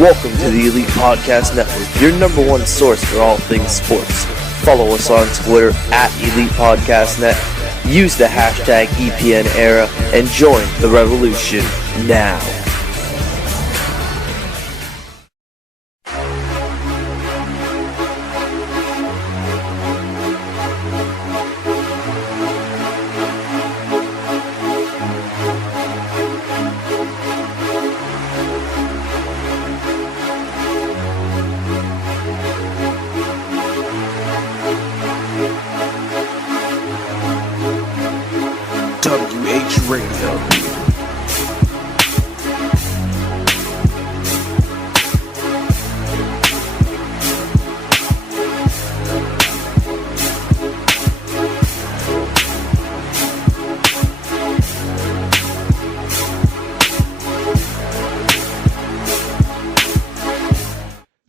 Welcome to the Elite Podcast Network, your number one source for all things sports. Follow us on Twitter at Elite Podcast Net. Use the hashtag EPNEra and join the revolution now.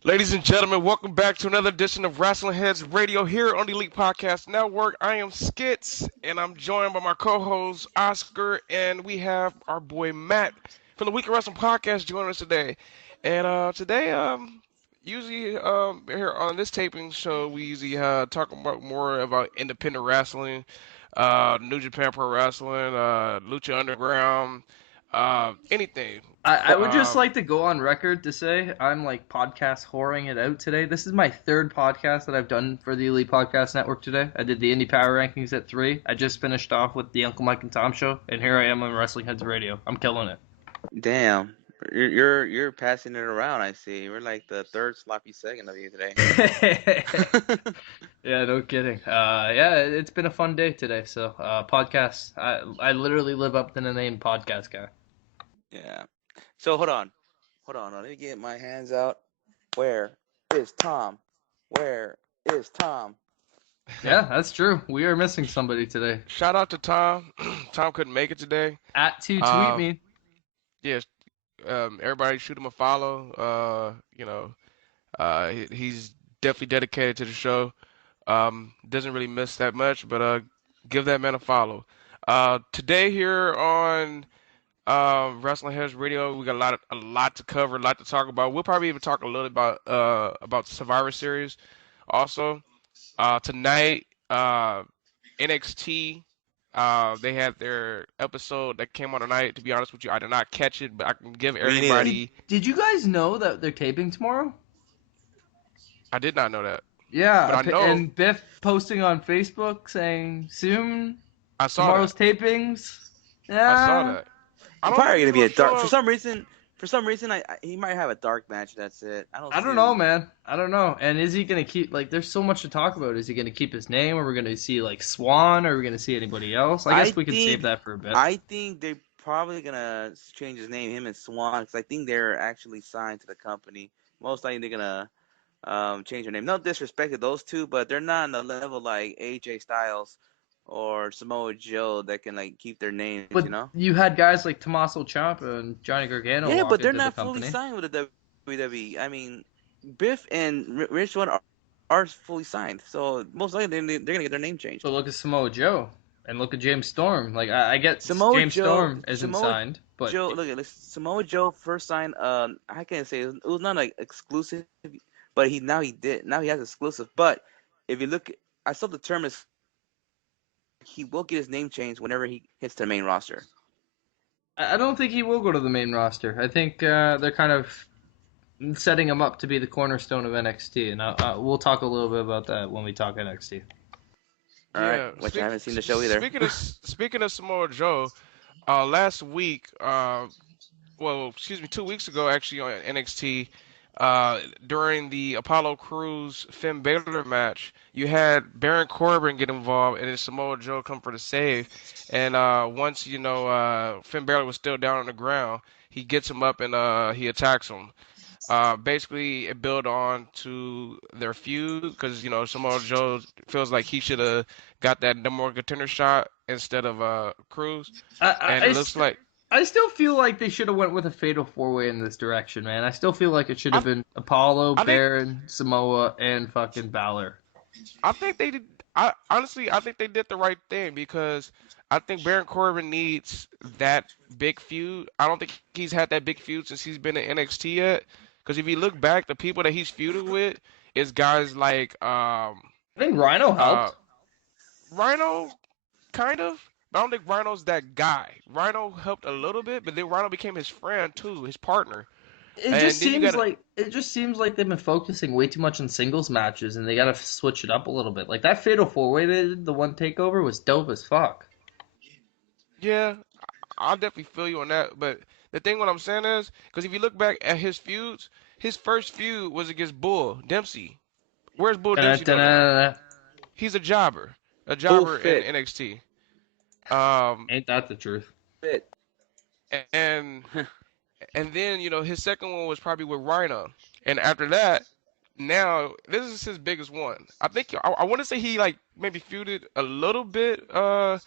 Ladies and gentlemen, welcome back to another edition of Wrestling Heads Radio here on the Elite Podcast Network. I am Skits, and I'm joined by my co-host Oscar, and we have our boy Matt from the Weekly Wrestling Podcast joining us today. And today, usually here on this taping show, we usually talk about more about independent wrestling, New Japan Pro Wrestling, Lucha Underground, anything. I would just like to go on record to say I'm like podcast whoring it out today. This is my third podcast that I've done for the Elite Podcast Network today. I did the Indie Power Rankings at 3. I just finished off with the Uncle Mike and Tom show, and here I am on Wrestling Heads Radio. I'm killing it. Damn, you're passing it around. I see. We're like the third sloppy second of you today. Yeah, no kidding. Yeah, it's been a fun day today. So podcasts, I literally live up to the name podcast guy. Yeah. So hold on. Let me get my hands out. Where is Tom? Where is Tom? Yeah, that's true. We are missing somebody today. Shout out to Tom. Tom couldn't make it today. At 2 tweet me. Yes. Everybody shoot him a follow. He's definitely dedicated to the show. Doesn't really miss that much, but give that man a follow. Today here on Wrestling Heads Radio, we got a lot to cover, a lot to talk about. We'll probably even talk a little about Survivor Series. Also, tonight, NXT, they had their episode that came on tonight. To be honest with you, I did not catch it, but I can give everybody. Did you guys know that they're taping tomorrow? I did not know that. Yeah, but I know. And Biff posting on Facebook saying soon. I saw tomorrow's that. tapings. Yeah, I saw that. Probably gonna be a dark. For some reason, he might have a dark match. That's it. I don't know, man. I don't know. And is he gonna keep there's so much to talk about. Is he gonna keep his name? Or are we gonna see Swan? Or are we gonna see anybody else? I guess we could save that for a bit. I think they're probably gonna change his name, him and Swan, because I think they're actually signed to the company. Most likely they're gonna change their name. No disrespect to those two, but they're not on the level like AJ Styles or Samoa Joe that can keep their names, but you had guys like Tommaso Ciampa and Johnny Gargano. Yeah, but they're not fully company. Signed with the WWE. I mean, Biff and Rich One are fully signed, so most likely they're gonna get their name changed. So look at Samoa Joe and look at James Storm. I get James Storm isn't signed, but Samoa Joe first signed. I can't say it was not exclusive, but now he has exclusive. But if you look, I saw the term is. He will get his name changed whenever he hits the main roster. I don't think he will go to the main roster. I think they're kind of setting him up to be the cornerstone of NXT, and we'll talk a little bit about that when we talk NXT. All right, which I haven't seen the show either. Speaking of Samoa Joe, last week, 2 weeks ago, actually on NXT, during the Apollo Crews Finn Balor match, you had Baron Corbin get involved, and then Samoa Joe come for the save. And once Finn Balor was still down on the ground, he gets him up and he attacks him. Basically, it built on to their feud because Samoa Joe feels like he should have got that number one contender shot instead of Crews, and it looks like. I still feel like they should have went with a fatal four-way in this direction, man. I still feel like it should have been Apollo, Baron, Samoa, and fucking Balor. I think they did. Honestly, I think they did the right thing because I think Baron Corbin needs that big feud. I don't think he's had that big feud since he's been in NXT yet. Because if you look back, the people that he's feuded with is guys like I think Rhino uh helped. Rhino, kind of. But I don't think Rhino's that guy. Rhino helped a little bit, but then Rhino became his friend too, his partner. And then you got It just seems like they've been focusing way too much on singles matches, and they gotta switch it up a little bit. Like that Fatal 4-Way they did, the one takeover was dope as fuck. yeah, I'll definitely feel you on that. But the thing, what I'm saying is, because if you look back at his feuds, his first feud was against Bull Dempsey. Where's Bull Dempsey doing now? He's a jobber in Fit. NXT. Um, Ain't that the truth? Fit. and and then his second one was probably with Rhino, and after that, now this is his biggest one. I think I want to say he like maybe feuded a little bit. Uh,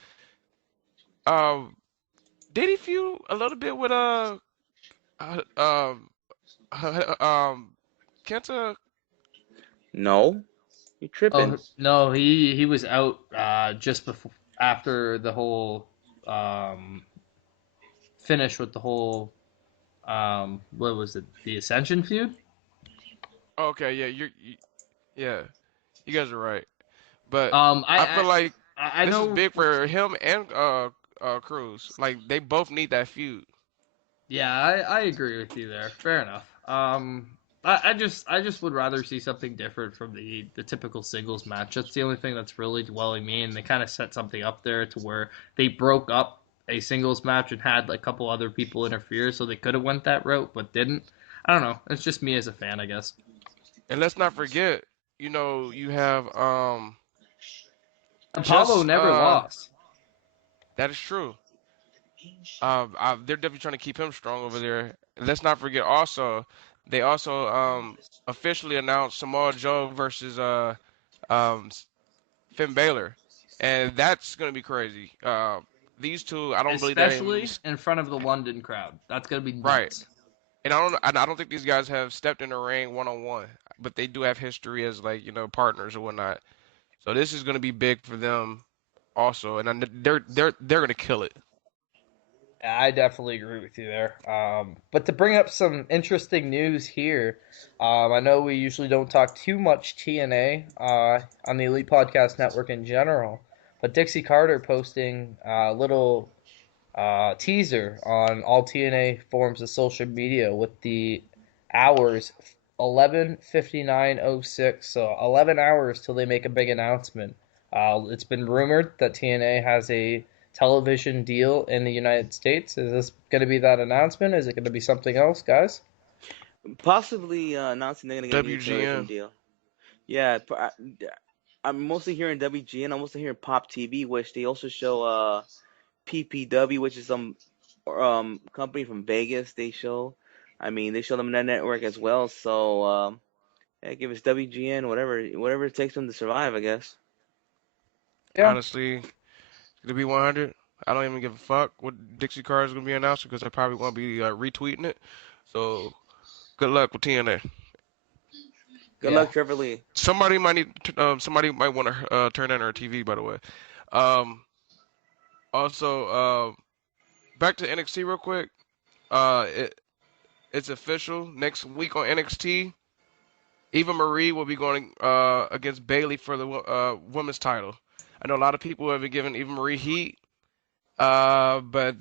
did he feud a little bit with uh, um, Kenta? No, you tripping. Oh no, he was out just before after the whole finish with the whole what was it, the Ascension feud? Okay, yeah, yeah, you guys are right. But I I feel like I this is know. big for him and Cruz. Like they both need that feud. Yeah, I agree with you there. Fair enough. I just would rather see something different from the typical singles match. That's the only thing that's really dwelling me, and they kind of set something up there to where they broke up a singles match and had like, a couple other people interfere, so they could have went that route but didn't. I don't know. It's just me as a fan, I guess. And let's not forget, you have Apollo never lost. that is true. They're definitely trying to keep him strong over there. And let's not forget also, they also officially announced Samoa Joe versus um Finn Balor, and that's gonna be crazy. These two, I don't believe that Especially in front of the London crowd. That's gonna be right. nuts. And I don't think these guys have stepped in the ring one on one, but they do have history as like partners or whatnot. So this is gonna be big for them also, and they're gonna kill it. I definitely agree with you there. But to bring up some interesting news here, I know we usually don't talk too much TNA on the Elite Podcast Network in general, but Dixie Carter posting a little teaser on all TNA forms of social media with the hours 11:59:06, so 11 hours till they make a big announcement. It's been rumored that TNA has a television deal in the United States. Is this going to be that announcement? Is it going to be something else, guys? Possibly announcing they're gonna get a new WGN. television deal. Yeah, I'm mostly hearing WGN. I'm mostly hearing Pop TV, which they also show PPW, which is some company from Vegas. They show. I mean, they show them on that network as well. So yeah, give us WGN, whatever it takes them to survive, I guess. Yeah. Honestly, to be 100, I don't even give a fuck what Dixie Carter is gonna be announcing because I probably won't be retweeting it. So good luck with TNA. Good luck, Trevor Lee. Somebody might want to turn on her TV, by the way. Um, Also, back to NXT real quick. It's official. Next week on NXT, Eva Marie will be going against Bayley for the women's title. I know a lot of people have been giving Eva Marie heat, but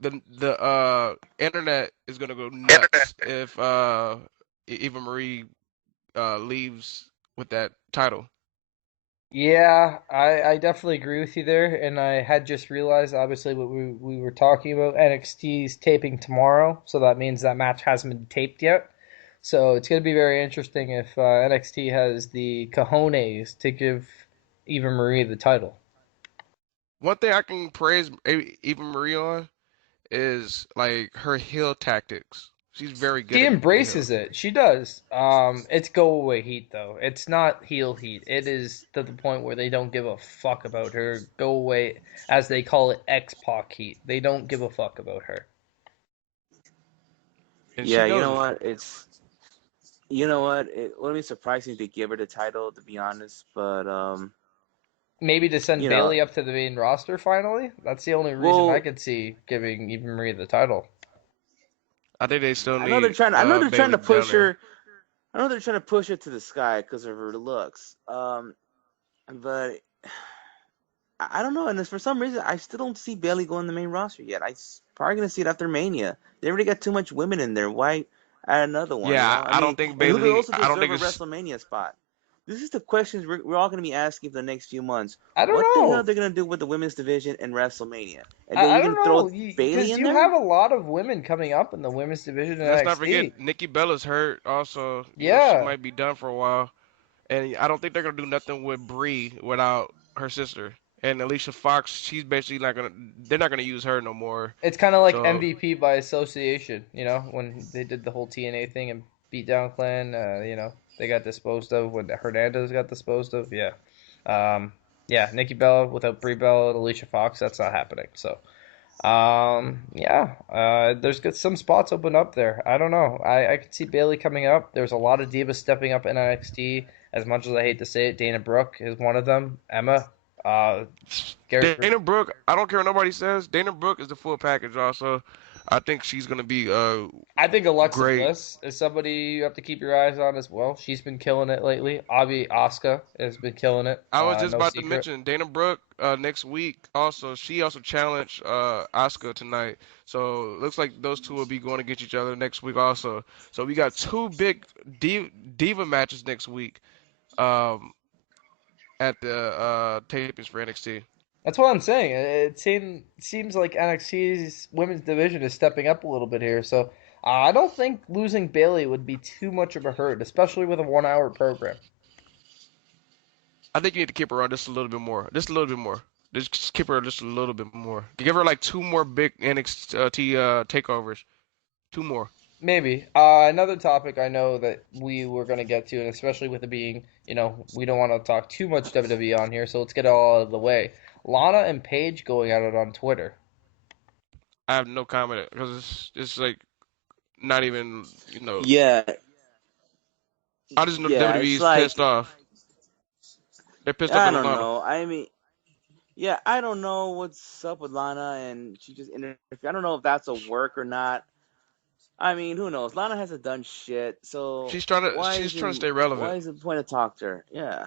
the internet is gonna go nuts if Eva Marie leaves with that title. Yeah, I definitely agree with you there, and I had just realized, obviously, what we were talking about. NXT's taping tomorrow, so that means that match hasn't been taped yet. So it's going to be very interesting if NXT has the cojones to give Eva Marie the title. One thing I can praise Eva Marie on is like her heel tactics. She's very good. She at embraces it. She does. It's go away heat though. It's not heel heat. It is to the point where they don't give a fuck about her. Go away, as they call it, X-Pac heat. They don't give a fuck about her. And Yeah, she you knows know it. what? You know what? It wouldn't be surprising to give her the title, to be honest. But Maybe to send you know, Bailey up to the main roster finally. That's the only reason I could see giving Eva Marie the title. I think they still I need know they're trying. I know they're trying Bayley to push down there. her. I know they're trying to push her to the sky because of her looks. But I don't know. And for some reason, I still don't see Bailey going the main roster yet. Probably gonna see it after Mania. They already got too much women in there. Why add another one? You Yeah, know, I I don't mean, think and who could Bailey. also I don't deserve think a it's. WrestleMania spot? This is the questions we're all gonna be asking for the next few months. I don't What the hell are know. they gonna do with the women's division in WrestleMania? And then I you're don't gonna know throw Bailey because in you there? have a lot of women coming up in the women's division in Let's not forget NXT. Nikki Bella's hurt. Also, she Yeah, might be done for a while. And I don't think they're gonna do nothing with Brie without her sister. And Alicia Fox, she's basically not gonna. They're not gonna use her no more. it's kind of like So MVP by association. When they did the whole TNA thing and Beatdown Clan. They got disposed of when Hernandez got disposed of. Yeah. Um, yeah, Nikki Bella without Brie Bella and Alicia Fox, that's not happening. So, yeah, there's got some spots open up there. I don't know. I could see Bailey coming up. There's a lot of divas stepping up in NXT. As much as I hate to say it, Dana Brooke is one of them. Emma, Garrett. Dana Brooke, I don't care what nobody says. Dana Brooke is the full package. Also, I think she's gonna be I think Alexa great. Bliss is somebody you have to keep your eyes on as well. She's been killing it lately. Avi Asuka has been killing it. I was just No about to secret. mention Dana Brooke next week. Also, she also challenged Asuka tonight. So looks like those two will be going against each other next week. Also, so we got two big diva matches next week. Um, at the tapings for NXT. That's what I'm saying. Seems like NXT's women's division is stepping up a little bit here. So I don't think losing Bailey would be too much of a hurt, especially with a 1 hour program. I think you need to keep her on just a little bit more. Just a little bit more. Just keep her just a little bit more. Give her like two more big NXT takeovers. Two more. Maybe. Another topic I know that we were going to get to, and especially with it being, we don't want to talk too much WWE on here, so let's get it all out of the way. Lana and Paige going at it on Twitter. I have no comment because it's like not even Yeah, I just know yeah. WWE It's is pissed like off. They're pissed off I at don't Lana. know. I mean, yeah, I don't know what's up with Lana, and she just interfered. I don't know if that's a work or not. I mean, who knows? Lana hasn't done shit, so She's trying to stay relevant. why is it the point to talk to her? Yeah.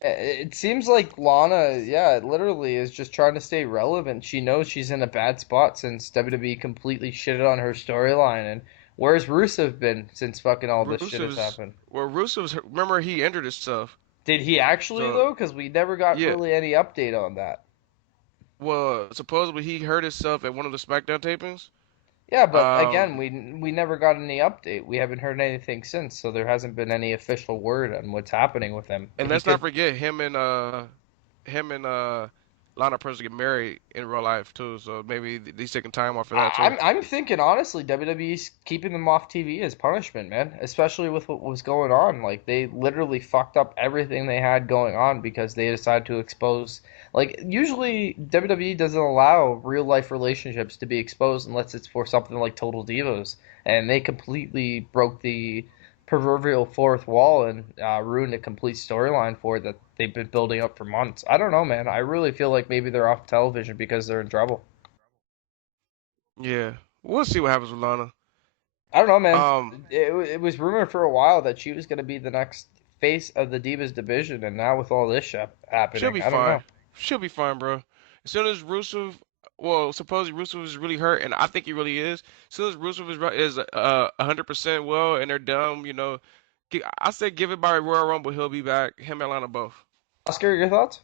It seems like Lana, yeah, it literally is just trying to stay relevant. She knows she's in a bad spot since WWE completely shitted on her storyline. And where's Rusev been since fucking all this shit has Rusev's happened? well, Rusev's remember he injured himself. Did he actually, So though? Because we never got yeah, really any update on that. well, supposedly he hurt himself at one of the SmackDown tapings. Yeah, but again, Um, we never got any update. We haven't heard anything since, so there hasn't been any official word on what's happening with him. and He let's not could. forget him and Lana Person get married in real life too. So maybe he's taking time off for that too. I'm thinking honestly, WWE's keeping them off TV as punishment, man. Especially with what was going on. Like they literally fucked up everything they had going on because they decided to expose. Like usually WWE doesn't allow real life relationships to be exposed unless it's for something like Total Divas, and they completely broke the proverbial fourth wall and ruined a complete storyline for it that they've been building up for months. I don't know, man. I really feel like maybe they're off television because they're in trouble. Yeah, we'll see what happens with Lana. I don't know, man. Um, It was rumored for a while that she was going to be the next face of the Divas division, and now with all this shit she'll happening, be I don't fine. know. She'll be fine, bro. As soon as well, supposedly Rusev is really hurt, and I think he really is. As soon as Rusev is 100% well, and they're done, I said give it by Royal Rumble, he'll be back. Him and Lana both. Oscar, your thoughts?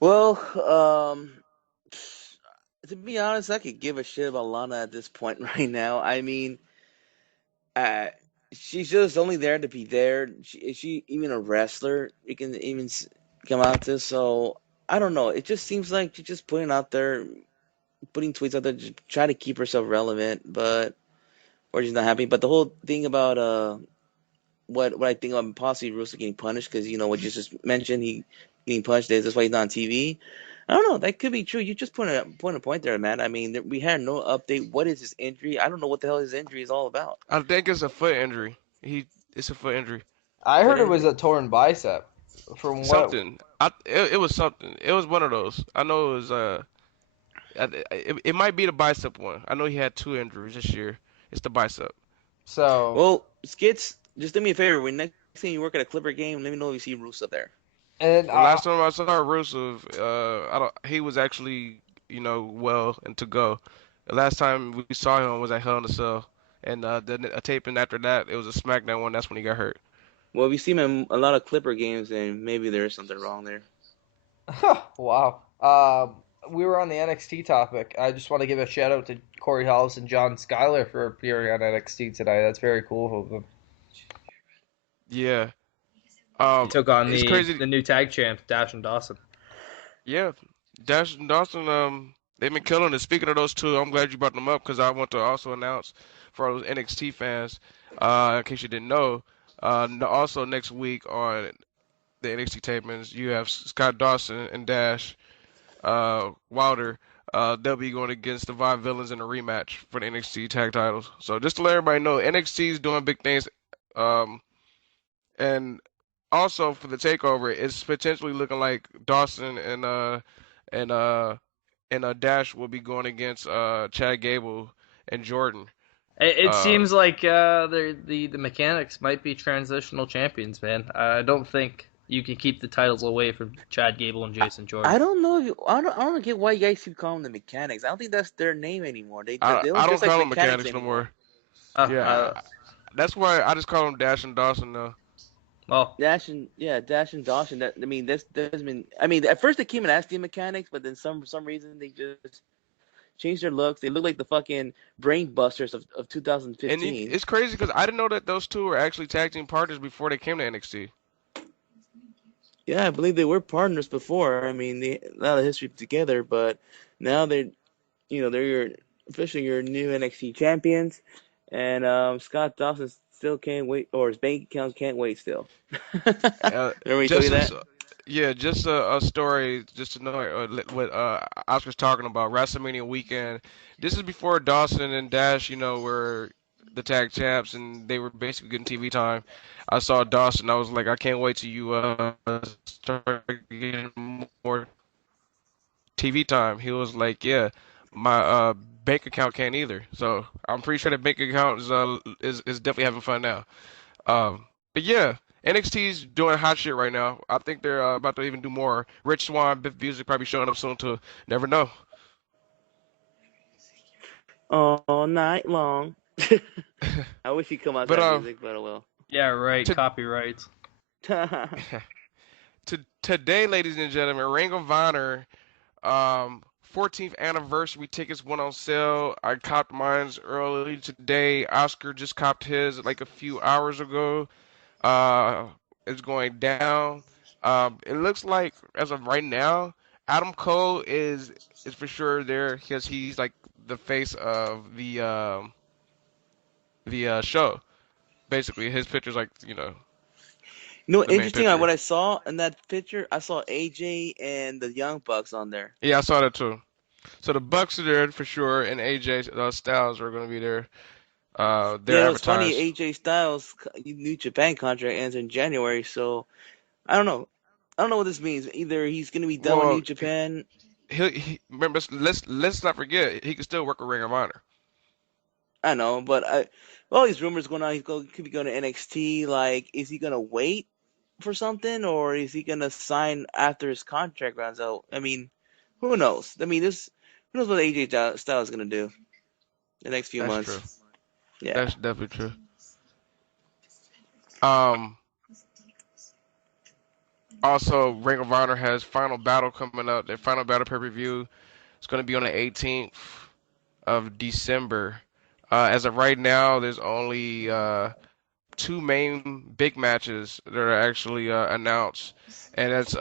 Well, to be honest, I could give a shit about Lana at this point right now. I mean, uh, she's just only there to be there. Is she even a wrestler? You can even come out to. So I don't know. It just seems like she's just putting out there, putting tweets out there, just trying to keep herself relevant, but or she's not happy. But the whole thing about what I think about possibly Russo getting punished because what you just mentioned, he getting punched. That's why he's not on TV. I don't know. That could be true. You just put a point there, man. I mean, we had no update. What is his injury? I don't know what the hell his injury is all about. I think it's a foot injury. It's a foot injury. I Foot heard it was injury? a torn bicep. From what? Something. It was something. It was one of those. I know it was it might be the bicep one. I know he had two injuries this year. It's the bicep. So Well, Skits, just do me a favor. When next time you work at a Clipper game, let me know if you see Rusev there. and The last time I saw Rusev, he was actually, well and to go. The last time we saw him was at Hell in a Cell, and a taping after that, it was a SmackDown one. That's when he got hurt. Well, if you see him in a lot of Clipper games, then maybe there is something wrong there. wow. We were on the NXT topic. I just want to give a shout out to Corey Hollis and John Schuyler for appearing on NXT tonight. That's very cool of them. Yeah. He took on It's the crazy. new tag champ, Dash and Dawson. Yeah, Dash and Dawson, they've been killing it. Speaking of those two, I'm glad you brought them up because I want to also announce for all those NXT fans, in case you didn't know, also next week on the NXT tapings, you have Scott Dawson and Dash Wilder. They'll be going against the Vibe Villains in a rematch for the NXT tag titles. So just to let everybody know, NXT is doing big things. Um, and also for the takeover, it's potentially looking like Dawson and Dash will be going against Chad Gable and Jordan. It Uh, seems like the mechanics might be transitional champions, man. I don't think you can keep the titles away from Chad Gable and Jason Jordan. I don't know if I don't get why you guys keep calling them mechanics. I don't think that's their name anymore. They I don't don't dress like call them mechanics mechanics no anymore. more. Yeah, Uh, that's why I just call them Dash and Dawson now. well, Dash and Dawson. That I mean, that's been. I mean, at first they came and asked the mechanics, but then for some reason they just changed their looks. They look like the fucking brain busters of And 2015. it's crazy because I didn't know that those two were actually tag team partners before they came to NXT. Yeah, I believe they were partners before. I mean, they a lot of history together, but now they're officially your new NXT champions, and Scott Dawson still can't wait, or his bank account can't wait still. Uh, Remember he told you just that? as Yeah, just a story, just to know what Oscar's talking about. WrestleMania weekend. This is before Dawson and Dash, were the tag champs, and they were basically getting TV time. I saw Dawson. I was like, I can't wait till you start getting more TV time. He was like, yeah, my bank account can't either. So I'm pretty sure the bank account is definitely having fun now. But yeah, NXT's doing hot shit right now. I think they're about to even do more. Rich Swann, Biff Busick probably showing up soon too. Never know. All night long. I wish he'd come out to But that music, but oh well. yeah, right. to, Copyrights. today, ladies and gentlemen, Ring of Honor, 14th anniversary tickets went on sale. I copped mine early today. Oscar just copped his like a few hours ago. Uh, it's going down. It looks like as of right now, Adam Cole is for sure there because he's like the face of the show. Basically, his picture's like You know, the main interesting on picture. what I saw in that picture, I saw AJ and the Young Bucks on there. Yeah, I saw that too. So the Bucks are there for sure, and AJ Styles are going to be there. They're Yeah, it was funny. advertised. AJ Styles' New Japan contract ends in January, so I don't know. I don't know what this means. Either he's gonna be done with Well, New Japan. he remember let's not forget he can still work a Ring of Honor. I know, but all these rumors going on. Could be going to NXT. Like, is he gonna wait for something, or is he gonna sign after his contract runs out? I mean, who knows? I mean, who knows what AJ Styles is gonna do the next few That's months? true. Yeah. That's definitely true. Um, Also, Ring of Honor has Final Battle coming up. Their Final Battle pay-per-view is going to be on the 18th of December. As of right now, there's only two main big matches that are actually announced, and that's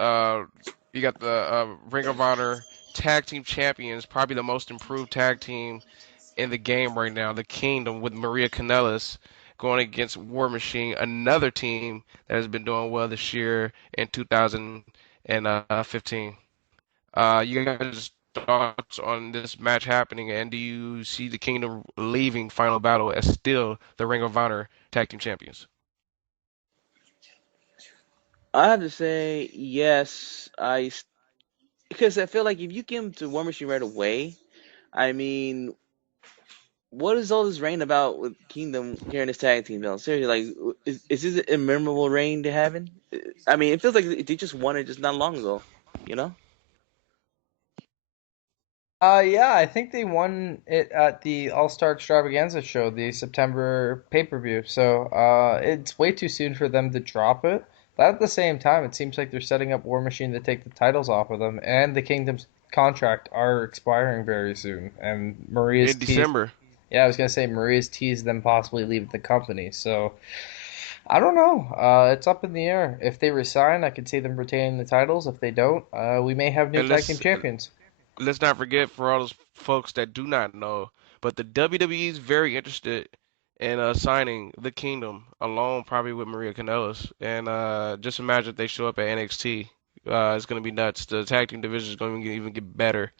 you got the Ring of Honor Tag Team Champions, probably the most improved tag team in the game right now, the Kingdom with Maria Kanellis going against War Machine, another team that has been doing well this year in 2015. You guys thoughts on this match happening, and do you see the Kingdom leaving Final Battle as still the Ring of Honor Tag Team Champions? I have to say yes. Because I feel like if you give him to War Machine right away, I mean, what is all this reign about with Kingdom carrying this tag team belt? Seriously, like, is this an memorable reign they're having? I mean, it feels like they just won it just not long ago, you know? Yeah, I think they won it at the All Star Extravaganza show, the September pay-per-view. So, it's way too soon for them to drop it. But at the same time, it seems like they're setting up War Machine to take the titles off of them, and the Kingdom's contract are expiring very soon. And Maria's In teased, December. yeah, I was gonna say Maria's teased them possibly leave the company. So, I don't know. It's up in the air. If they resign, I could see them retaining the titles. If they don't, we may have new And tag team champions. let's not forget for all those folks that do not know, but the WWE is very interested in signing the Kingdom along probably with Maria Kanellis. And just imagine if they show up at NXT. It's gonna be nuts. The tag team division is going to even get better.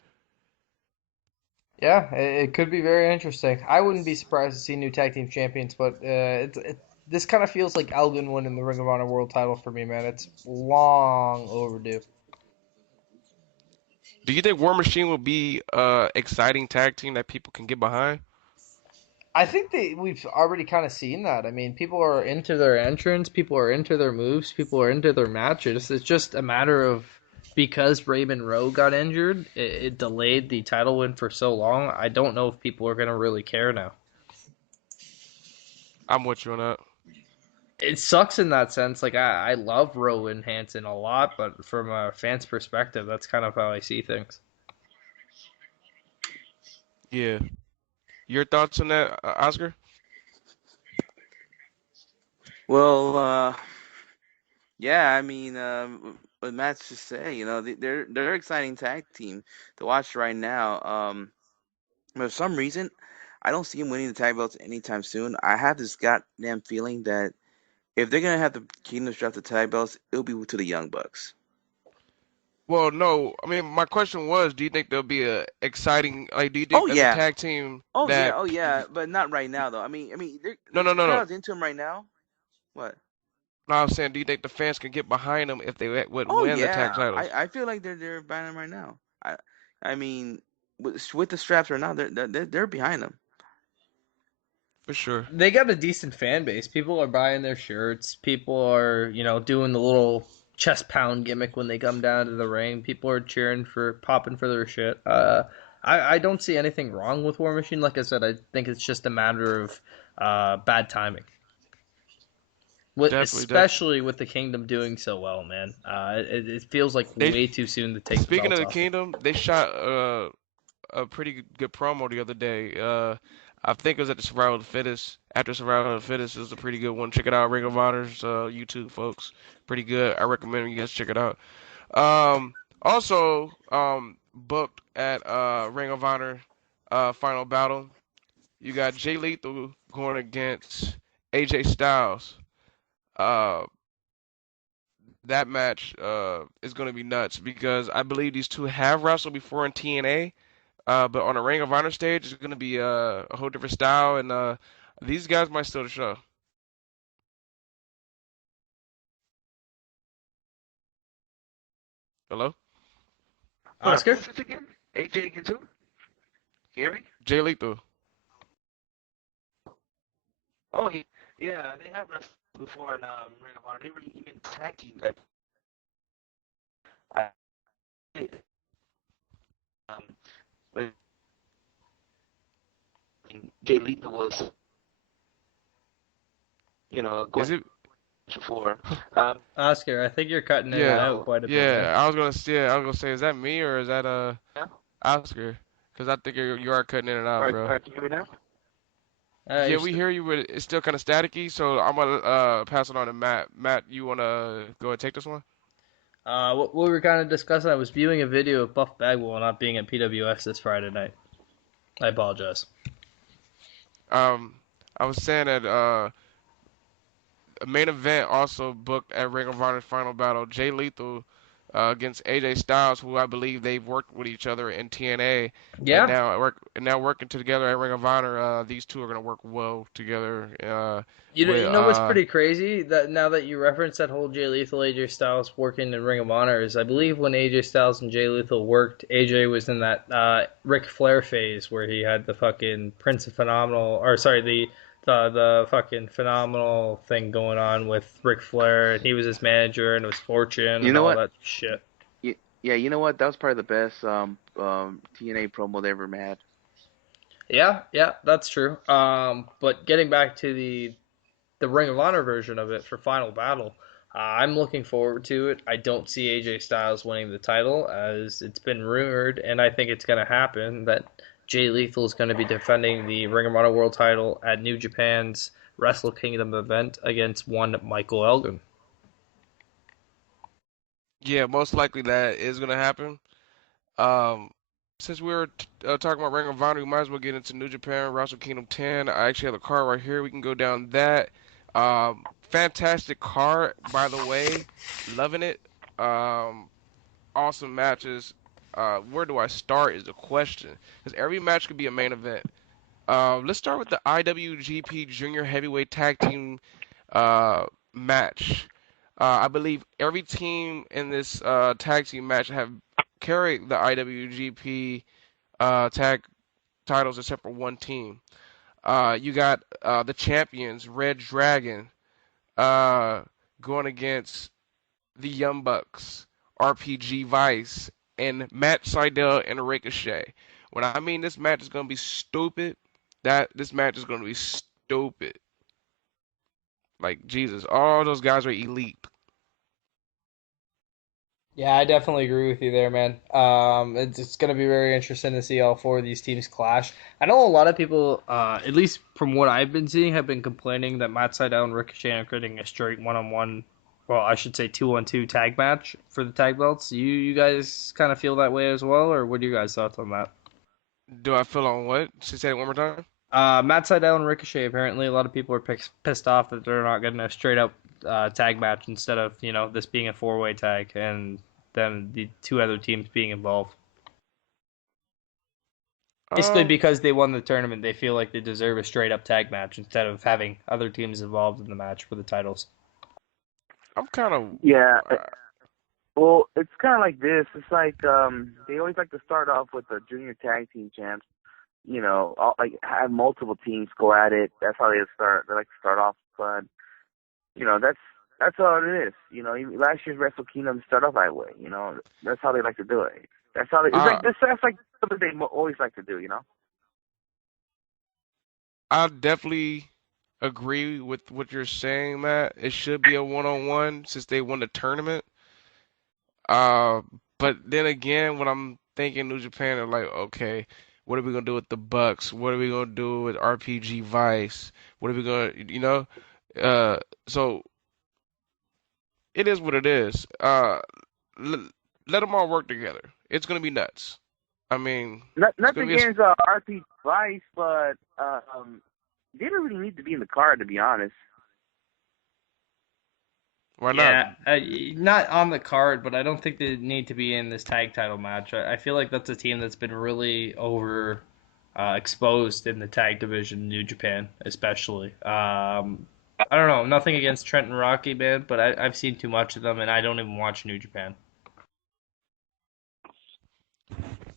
Yeah, it could be very interesting. I wouldn't be surprised to see new tag team champions, but this kind of feels like Elgin winning the Ring of Honor World Title for me, man. It's long overdue. Do you think War Machine will be exciting tag team that people can get behind? I think we've already kind of seen that. I mean, people are into their entrance, people are into their moves, people are into their matches. It's just a matter of because Raymond Rowe got injured, it delayed the title win for so long. I don't know if people are going to really care now. I'm with you on that. It sucks in that sense. Like I love Rowan Hansen a lot, but from a fan's perspective, that's kind of how I see things. Yeah. Your thoughts on that, Oscar? Well, yeah, I mean, what Matt's just saying, they're exciting tag team to watch right now. But for some reason, I don't see him winning the tag belts anytime soon. I have this goddamn feeling that if they're gonna have the Kingdom strap the tag belts, it'll be to the Young Bucks. Well, no. I mean, my question was, do you think there'll be a exciting like do you Oh think as a yeah, tag team oh yeah, that oh yeah, but not right now though. no, no, The no, no. crowd's into him right now. What? No, I'm saying, do you think the fans can get behind them if they would Oh win the tag yeah, titles? I feel like they're behind him right now. I mean, with the straps right now, they're behind him. For sure. They got a decent fan base. People are buying their shirts. People are, doing the little chest pound gimmick when they come down to the ring. People are cheering for, popping for their shit. I don't see anything wrong with War Machine. Like I said, I think it's just a matter of bad timing. Definitely, definitely. Especially with the Kingdom doing so well, man. It feels like They way too soon to take the speaking of belts the off. Kingdom, they shot a pretty good promo the other day. I think it was at the Survival of the Fittest. After Survival of the Fittest, it was a pretty good one. Check it out, Ring of Honor's YouTube, folks. Pretty good. I recommend you guys check it out. Also, booked at Ring of Honor Final Battle. You got Jay Lethal going against AJ Styles. Uh, that match is going to be nuts because I believe these two have wrestled before in TNA. But on a Ring of Honor stage, it's going to be a whole different style, and these guys might steal the show. Hello? Hold up, Oscar? who's this again? AJ again too? Hear me? Jay Lethal. Oh, yeah, they have wrestled before in Ring of Honor. They were even tag team. I did. But Jay Lethal was, Is going it? before. Oscar, I think you're cutting in and Yeah, out quite a bit, man. yeah. I was gonna say, is that me or is that Yeah? Oscar? Because I think you are cutting in and out, All bro. right, can you hear me now? Yeah, You're we hear you, but it's still kind of staticky. So I'm gonna pass it on to Matt. Matt, you wanna go and take this one? what we were kind of discussing, I was viewing a video of Buff Bagwell not being at PWS this Friday night. I apologize. Um, I was saying that a main event also booked at Ring of Honor Final Battle. Jay Lethal against AJ Styles, who I believe they've worked with each other in TNA, and Yeah. now working together at Ring of Honor. These two are gonna work well together. With You know what's pretty crazy that now that you reference that whole Jay Lethal AJ Styles working in Ring of Honor is I believe when AJ Styles and Jay Lethal worked, AJ was in that Ric Flair phase where he had the fucking Prince of Phenomenal or sorry the fucking phenomenal thing going on with Ric Flair and he was his manager and it was Fortune You and know all what? that shit. Yeah, you know what? That was probably the best TNA promo they ever had. Yeah, that's true. But getting back to the Ring of Honor version of it for Final Battle. I'm looking forward to it. I don't see AJ Styles winning the title as it's been rumored, and I think it's going to happen that Jay Lethal is going to be defending the Ring of Honor World title at New Japan's Wrestle Kingdom event against one Michael Elgin. Yeah, most likely that is gonna happen. Um, since we were talking about Ring of Honor, we might as well get into New Japan Wrestle Kingdom 10. I actually have the card right here. We can go down that. Fantastic card, by the way. Loving it. Awesome matches. Where do I start is the question. Because every match could be a main event. Let's start with the IWGP Junior Heavyweight Tag Team match. I believe every team in this tag team match have carried the IWGP tag titles except for one team. You got the champions, Red Dragon, uh, going against the Young Bucks, RPG Vice, and Matt Sydal and Ricochet. When I mean this match is gonna be stupid, this match is gonna be stupid. Like Jesus, all those guys are elite. Yeah, I definitely agree with you there, man. It's going to be very interesting to see all four of these teams clash. I know a lot of people, at least from what I've been seeing, have been complaining that Matt Sydal and Ricochet are creating a straight one-on-one, well, I should say 2-on-2 tag match for the tag belts. You guys kind of feel that way as well, or what are you guys' thoughts on that? Do I feel on what? Should I say it one more time? Matt Sydal and Ricochet, apparently a lot of people are pissed off that they're not getting a straight-up tag match instead of, this being a four-way tag and then the two other teams being involved. Basically, Um, because they won the tournament, they feel like they deserve a straight up tag match instead of having other teams involved in the match for the titles. I'm kind of. Yeah, well, it's kind of like this. It's like they always like to start off with the junior tag team champs. Like have multiple teams go at it. That's how they start. They like to start off, but that's all it is. Even last year's Wrestle Kingdom started off that way. That's how they like to do it. That's how they. It's like this. That's like something they always like to do. I definitely agree with what you're saying, Matt. It should be a one-on-one since they won the tournament. Uh, but then again, when I'm thinking New Japan, they're like, okay, what are we gonna do with the Bucks? What are we gonna do with RPG Vice? What are we gonna? Uh, so it is what it is. L Let them all work together. It's gonna be nuts. I mean, it's gonna Nothing be a, against RP Vice, but they don't really need to be in the card, to be honest. why not? Yeah, not on the card, but I don't think they need to be in this tag title match. I feel like that's a team that's been really over exposed in the tag division in New Japan, especially. I don't know, nothing against Trent and Rocky, man, but I've seen too much of them, and I don't even watch New Japan.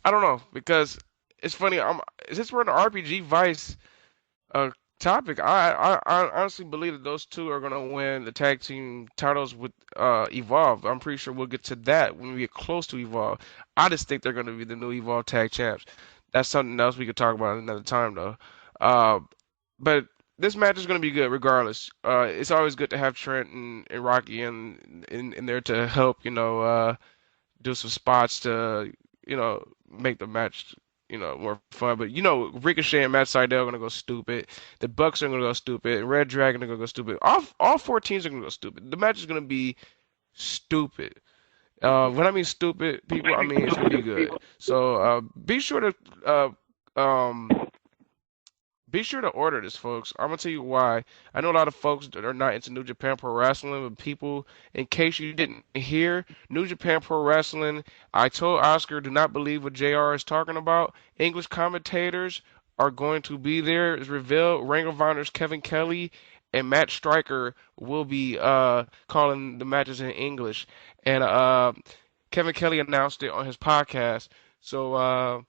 I don't know because it's funny. Since we're in the RPG Vice uh topic, I honestly believe that those two are gonna win the tag team titles with Evolve. I'm pretty sure we'll get to that when we get close to Evolve. I just think they're gonna be the new Evolve tag champs. That's something else we could talk about another time though. Uh, but this match is gonna be good regardless. It's always good to have Trent and Rocky in there to help do some spots to make the match more fun. But Ricochet and Matt Sydal are gonna go stupid. The Bucks are gonna go stupid. And Red Dragon are gonna go stupid. All four teams are gonna go stupid. The match is gonna be stupid. When I mean stupid, people, I mean it's gonna be good. So be sure to uh, um, Be sure to order this, folks. I'm gonna tell you why. I know a lot of folks that are not into New Japan Pro Wrestling, but people, in case you didn't hear, New Japan Pro Wrestling, I told Oscar, do not believe what JR is talking about. English commentators are going to be there. It's revealed. Ring of Honor's Kevin Kelly and Matt Striker will be calling the matches in English. And Kevin Kelly announced it on his podcast. So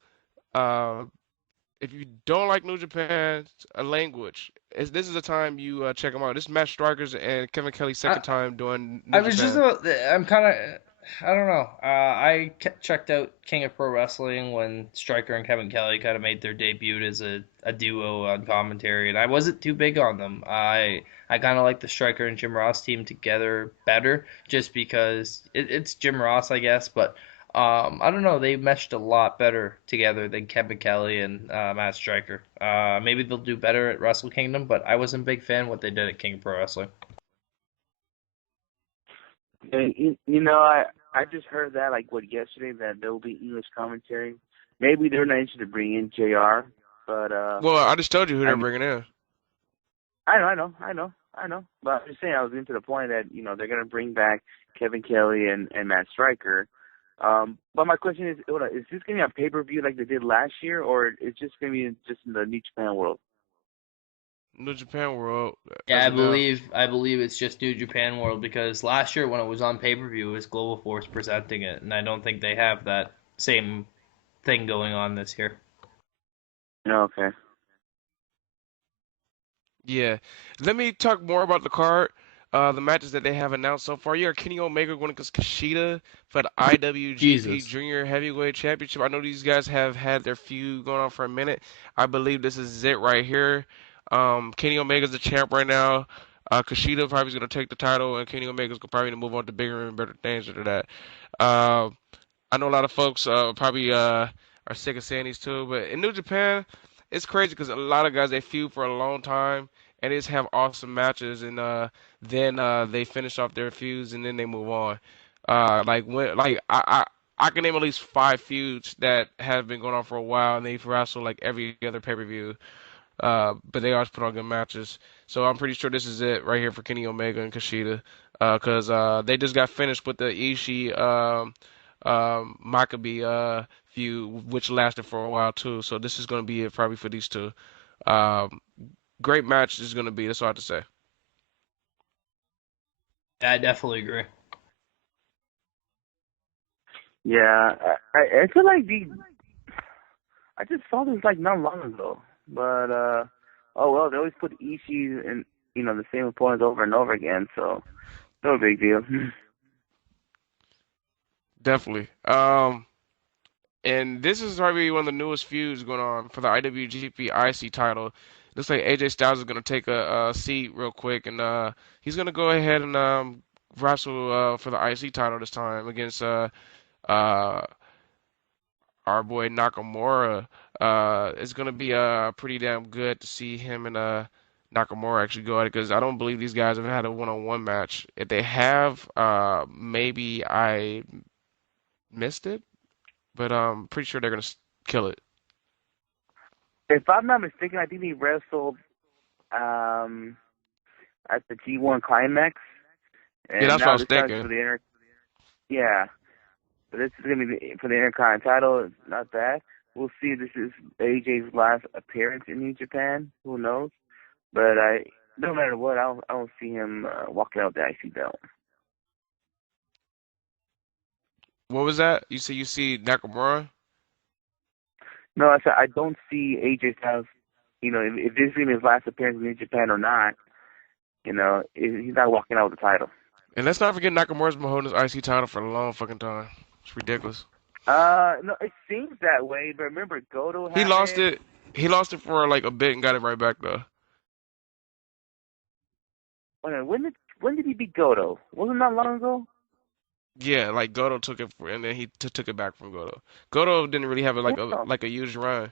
if you don't like New Japan's language, this is the time you check them out. This is Matt Striker's and Kevin Kelly's second time doing New I was just Japan. about. I'm kind of. I don't know. Checked out King of Pro Wrestling when Stryker and Kevin Kelly kind of made their debut as a duo on commentary, and I wasn't too big on them. I kind of like the Stryker and Jim Ross team together better, just because it's Jim Ross, I guess. But I don't know. They meshed a lot better together than Kevin Kelly and Matt Stryker. Maybe they'll do better at Wrestle Kingdom, but I wasn't a big fan of what they did at King of Pro Wrestling. And I just heard that yesterday that there will be English commentary. Maybe they're not interested to bring in JR, but Well, I just told you who they're bringing in. I know. But I'm just saying I was into the point that they're gonna bring back Kevin Kelly and Matt Striker. But my question is, is this gonna be on pay-per-view like they did last year, or is just gonna be just in the New Japan World? New Japan World. Yeah, I believe it's just New Japan World, because last year when it was on pay-per-view, it was Global Force presenting it, and I don't think they have that same thing going on this year. Okay. Yeah. Let me talk more about the card. The matches that they have announced so far. You got Kenny Omega going against Kushida for the IWGP Jesus. Junior Heavyweight Championship. I know these guys have had their feud going on for a minute. I believe this is it right here. Kenny Omega's the champ right now. Kushida probably is going to take the title, and Kenny Omega's probably going to move on to bigger and better things after that. I know a lot of folks probably are sick of saying these too, but in New Japan, it's crazy because a lot of guys, they feud for a long time and they just have awesome matches, and then they finish off their feuds and then they move on. I can name at least 5 feuds that have been going on for a while, and they've wrestled like every other pay-per-view. But they always put on good matches. So I'm pretty sure this is it right here for Kenny Omega and Kushida, because they just got finished with the Ishii Maccabi feud, which lasted for a while too. So this is going to be it probably for these two. Great match is going to be. That's all I have to say. Yeah, I definitely agree. Yeah, I feel like I just saw this like not long ago, but oh well, they always put Ishii and the same opponents over and over again, so no big deal. Definitely. And this is probably one of the newest feuds going on for the IWGP IC title. Looks like AJ Styles is going to take a seat real quick, and he's going to go ahead and wrestle for the IC title this time against our boy Nakamura. It's going to be pretty damn good to see him and Nakamura actually go at it, because I don't believe these guys have had a one-on-one match. If they have, maybe I missed it, but I'm pretty sure they're going to kill it. If I'm not mistaken, I think he wrestled at the G1 Climax. And Yeah, that's what I was this time's thinking. for the yeah. So this is going to be for the Intercontinental title. It's not bad. We'll see if this is AJ's last appearance in New Japan. Who knows? But no matter what, I don't see him walking out with the IC belt. What was that? You see Nakamura? No, I said I don't see AJ Styles. If this is his last appearance in New Japan or not, he's not walking out with the title. And let's not forget Nakamura's been holding his IC title for a long fucking time. It's ridiculous. No, it seems that way, but remember Goto had He lost it. He lost it for like a bit and got it right back though. When did he beat Goto? Wasn't that long ago? Yeah, like Goto took it and then he took it back from Goto. Goto didn't really have a huge run.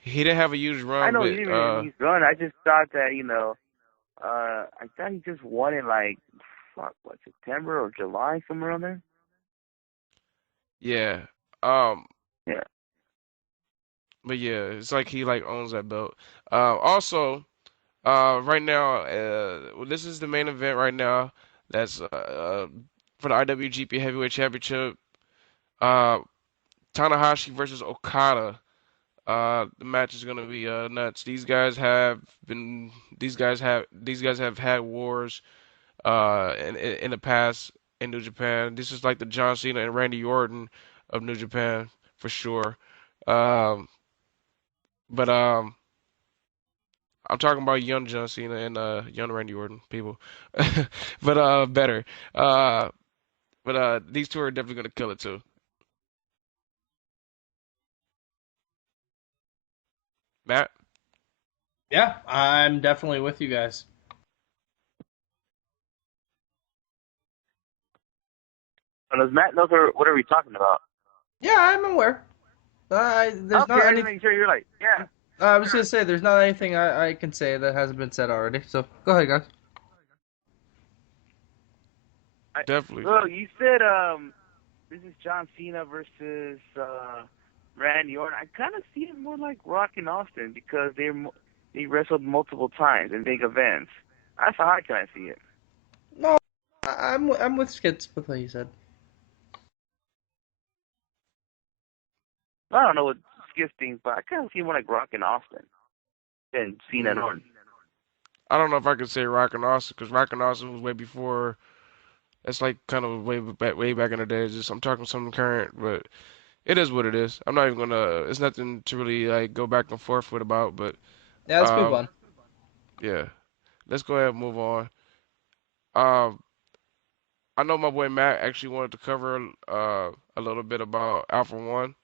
He didn't have a huge run. I know but, he didn't really have a huge run. I just thought that I thought he just won in September or July, somewhere around there. Yeah. Yeah. But yeah, it's like he owns that belt. Also, right now, this is the main event right now. That's for the IWGP Heavyweight Championship. Uh, Tanahashi versus Okada. The match is gonna be nuts. These guys have had wars in the past in New Japan. This is like the John Cena and Randy Orton of New Japan for sure. Um, but I'm talking about young John Cena and young Randy Orton people, but better. Uh, but these two are definitely gonna kill it too. Matt, Yeah, I'm definitely with you guys. Does Matt knows what are we talking about? Yeah, I'm aware. There's Okay, not I any. just making sure you're like, yeah. I was gonna say there's not anything I can say that hasn't been said already. So go ahead, guys. definitely. Well, you said this is John Cena versus Randy Orton. I kind of see it more like Rock and Austin because they wrestled multiple times in big events. That's how I kind of see it. No, I'm with Skits with what he said. I don't know what Skip thinks, but I kind of see it more like Rock and Austin than Cena and Orton. I don't know if I could say Rock and Austin because Rock and Austin was way before. It's like kind of way back in the days. Just I'm talking something current, but it is what it is. I'm not even gonna. It's nothing to really like go back and forth with about. But Yeah, let's move um, on. yeah, let's go ahead and move on. Um, I know my boy Matt actually wanted to cover a little bit about Alpha One.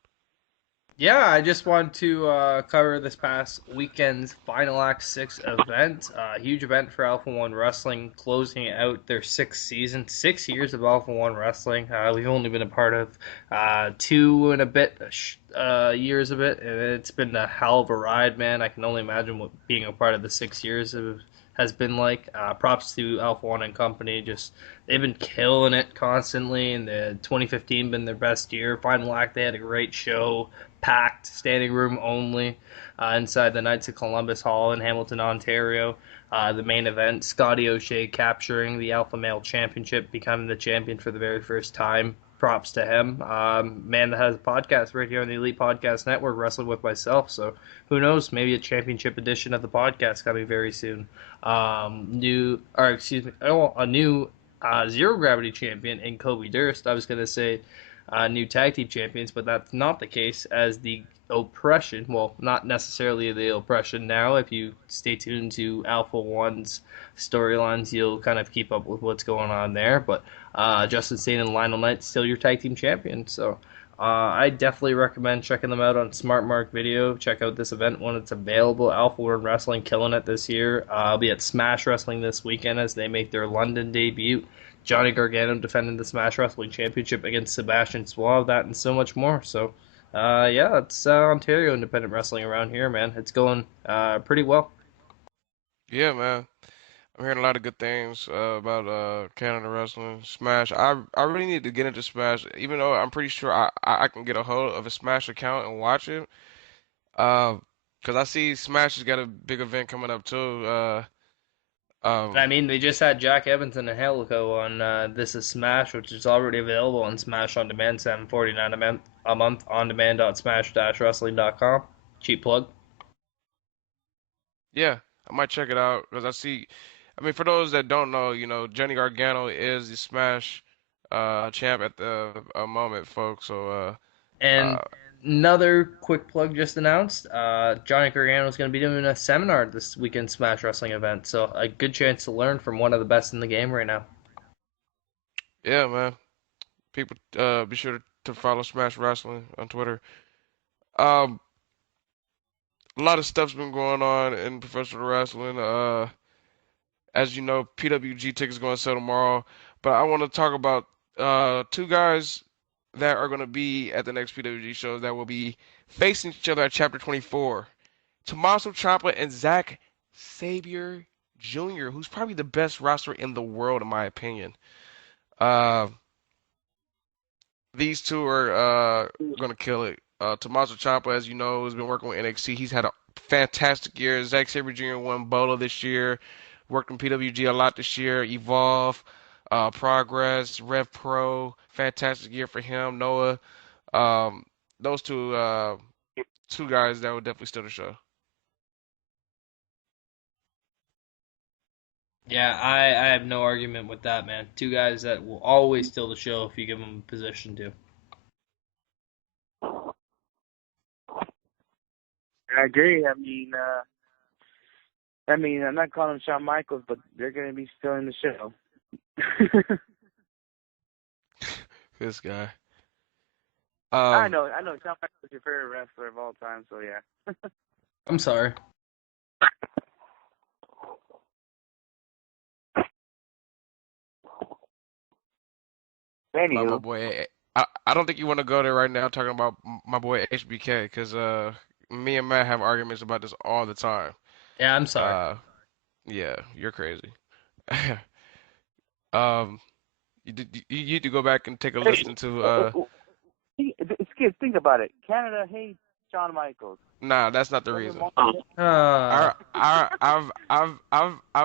Yeah, I just want to cover this past weekend's Final Act 6 event. Huge event for Alpha One Wrestling, closing out their sixth season. 6 years of Alpha One Wrestling. We've only been a part of two and a bit years of it, and it's been a hell of a ride, man. I can only imagine what being a part of the 6 years has been like. Props to Alpha One and company. Just they've been killing it constantly, and the 2015 been their best year. Final Act, they had a great show, packed, standing room only, inside the Knights of Columbus Hall in Hamilton, Ontario. The main event, Scotty O'Shea capturing the Alpha Male Championship, becoming the champion for the very first time. Props to him. Man that has a podcast right here on the Elite Podcast Network, wrestling with myself. So who knows? Maybe a championship edition of the podcast coming very soon. A new Zero Gravity champion in Kobe Durst. I was gonna say new tag team champions, but that's not the case as the oppression. Well, not necessarily the oppression now. If you stay tuned to Alpha One's storylines, you'll kind of keep up with what's going on there. But Justin Sane and Lionel Knight still your tag team champions. So I definitely recommend checking them out on Smart Mark Video. Check out this event when it's available. Alpha One Wrestling killing it this year. I'll be at Smash Wrestling this weekend as they make their London debut. Johnny Gargano defending the Smash Wrestling Championship against Sebastian Suave, that and so much more. So, yeah, it's Ontario independent wrestling around here, man. It's going pretty well. Yeah, man. I'm hearing a lot of good things about Canada wrestling, Smash. I really need to get into Smash, even though I'm pretty sure I can get a hold of a Smash account and watch it. Because I see Smash has got a big event coming up too. I Um, mean, they just had Jack Evans and Angelico on This Is Smash, which is already available on Smash On Demand, $7.49 a month, on demand.smash-wrestling.com. Cheap plug. yeah, I might check it out because I see. I mean, for those that don't know, Johnny Gargano is the Smash champ at the moment, folks. So, And another quick plug just announced. Johnny Gargano is going to be doing a seminar this weekend Smash Wrestling event, so a good chance to learn from one of the best in the game right now. yeah, man. People, be sure to follow Smash Wrestling on Twitter. Um, a lot of stuff's been going on in professional wrestling. As you know, PWG tickets going to sell tomorrow, but I want to talk about two guys that are going to be at the next PWG show that will be facing each other at Chapter 24. Tommaso Ciampa and Zack Sabre Jr., who's probably the best wrestler in the world, in my opinion. Uh, these two are going to kill it. Tommaso Ciampa, as you know, has been working with NXT. He's had a fantastic year. Zack Sabre Jr. won Bolo this year. Worked in PWG a lot this year. Evolve, Progress, Rev Pro. Fantastic year for him. Noah. Those two guys that would definitely steal the show. Yeah, I have no argument with that, man. Two guys that will always steal the show if you give them a position to. I agree. I'm not calling him Shawn Michaels, but they're going to be stealing the show. This guy. I know. Shawn Michaels is your favorite wrestler of all time, so yeah. I'm sorry. My Anywho, boy, I don't think you want to go there right now talking about my boy HBK because me and Matt have arguments about this all the time. Yeah, I'm sorry. Yeah, you're crazy. Um, you need to go back and take a listen to Skip, think about it. Canada hates Shawn Michaels. Nah, that's not the reason. I've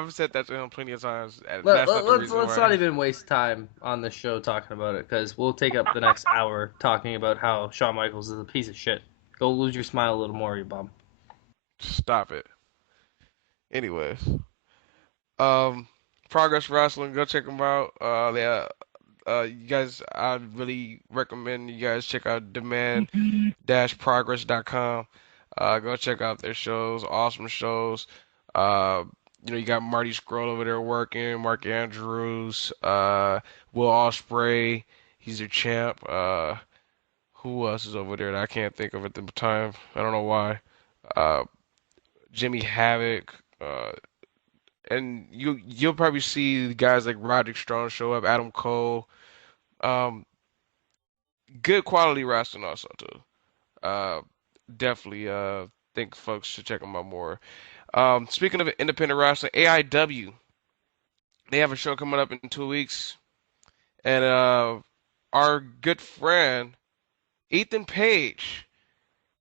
said that to him plenty of times. That's not the reason let's why. not even waste time on the show talking about it, because we'll take up the next hour talking about how Shawn Michaels is a piece of shit. Go lose your smile a little more, you bum. Stop it. Anyways, Progress Wrestling, go check them out. You guys, I really recommend you guys check out demand-progress.com. Go check out their shows, awesome shows. You got Marty Scurll over there working, Mark Andrews, Will Ospreay, he's their champ. Who else is over there that I can't think of at the time? I don't know why. Jimmy Havoc, and you'll probably see guys like Roderick Strong show up, Adam Cole. Good quality wrestling also too. Definitely think folks should check them out more. Speaking of independent wrestling, AIW, they have a show coming up in 2 weeks, and our good friend Ethan Page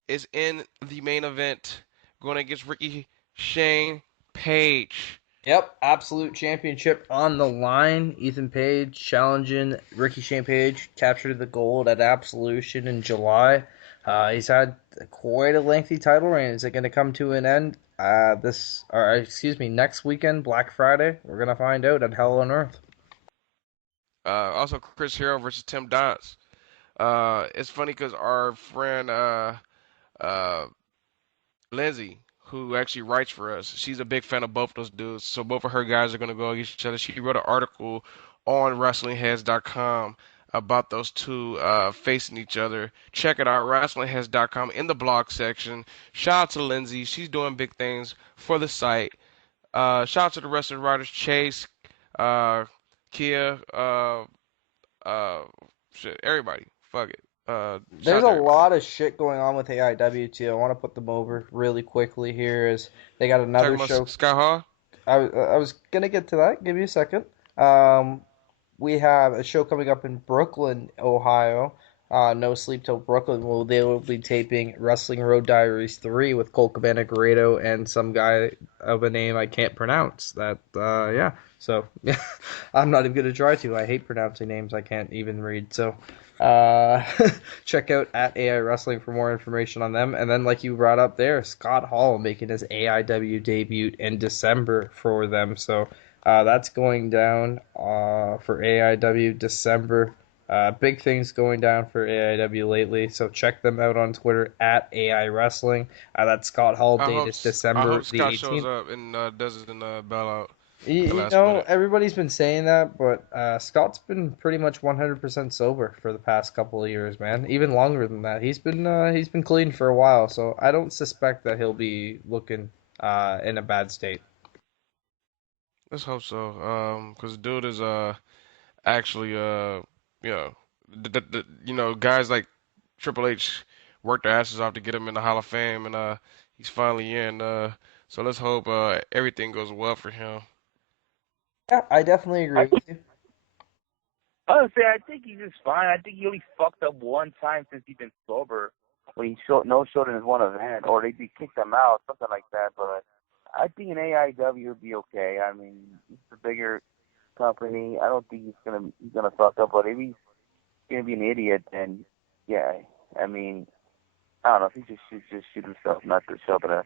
is in the main event, going against Ricky Shane Page. Yep, absolute championship on the line. Ethan Page challenging Ricky Shane Page, captured the gold at Absolution in July. He's had quite a lengthy title reign. Is it going to come to an end next weekend, Black Friday? We're going to find out at Hell on Earth. Also, Chris Hero versus Tim Donst. It's funny because our friend Lindsay, who actually writes for us, she's a big fan of both those dudes. So both of her guys are going to go against each other. She wrote an article on WrestlingHeads.com about those two facing each other. Check it out, WrestlingHeads.com, in the blog section. Shout out to Lindsay. She's doing big things for the site. Shout out to the rest of the writers, Chase, Kia, everybody. Fuck it. There's a lot of shit going on with AIW too. I want to put them over really quickly here. Is they got another show? Sky Hall. I was gonna get to that. Give me a second. We have a show coming up in Brooklyn, Ohio. No Sleep Till Brooklyn. They will be taping Wrestling Road Diaries 3 with Colt Cabana Guerrero and some guy of a name I can't pronounce. Yeah. So I'm not even gonna try to. I hate pronouncing names I can't even read. So. Check out at AI Wrestling for more information on them. And then, like you brought up there, Scott Hall making his AIW debut in December for them. So that's going down for AIW December. Big things going down for AIW lately. So check them out on Twitter at AI Wrestling. That Scott Hall date is December I hope the Scott 18th. shows up and doesn't bail out. Everybody's been saying that, but Scott's been pretty much 100% sober for the past couple of years, man. Even longer than that. He's been clean for a while, so I don't suspect that he'll be looking in a bad state. Let's hope so. Because dude is actually guys like Triple H worked their asses off to get him in the Hall of Fame, and he's finally in. So let's hope everything goes well for him. Yeah, I definitely agree with you. I think he's just fine. I think he only fucked up one time since he's been sober. when he no-showed in his one event, or they kick them out, something like that. But I think an AIW would be okay. I mean, it's a bigger company. I don't think he's gonna fuck up, but if he's gonna be an idiot, then yeah, I mean, I don't know if he just shoot himself not to show up at a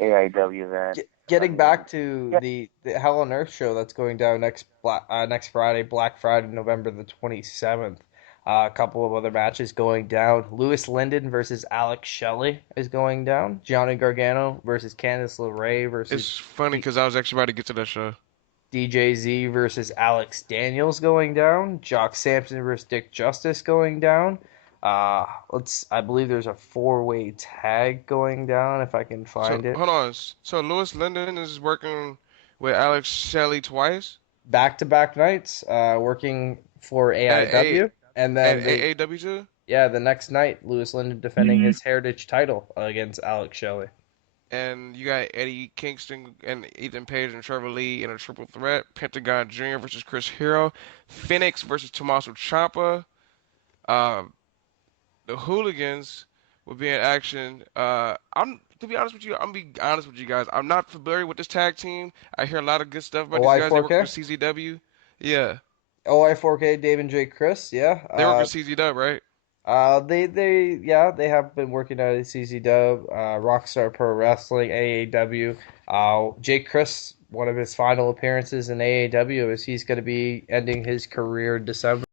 AIW event. Getting back to the Hell on Earth show that's going down next Friday, Black Friday, November the 27th. A couple of other matches going down. Lewis Linden versus Alex Shelley is going down. Johnny Gargano versus Candice LeRae versus It's funny because I was actually about to get to that show. DJZ versus Alex Daniels going down. Jock Sampson versus Dick Justice going down. I believe there's a 4-way tag going down if I can find it. Hold on. So Lewis Linden is working with Alex Shelley twice? Back-to-back nights, working for AIW. And then AAW too? Yeah, the next night, Lewis Linden defending his Heritage title against Alex Shelley. And you got Eddie Kingston and Ethan Page and Trevor Lee in a triple threat. Pentagon Jr. versus Chris Hero. Phoenix versus Tommaso Ciampa. The Hooligans will be in action. To be honest with you, guys. I'm not familiar with this tag team. I hear a lot of good stuff about these guys. They work for CZW. Yeah. OI4K, Dave and J. Chris, yeah. They work for CZW, right? They have been working at CZW, Rockstar Pro Wrestling, AAW. Jake Chris, one of his final appearances in AAW is he's going to be ending his career in December.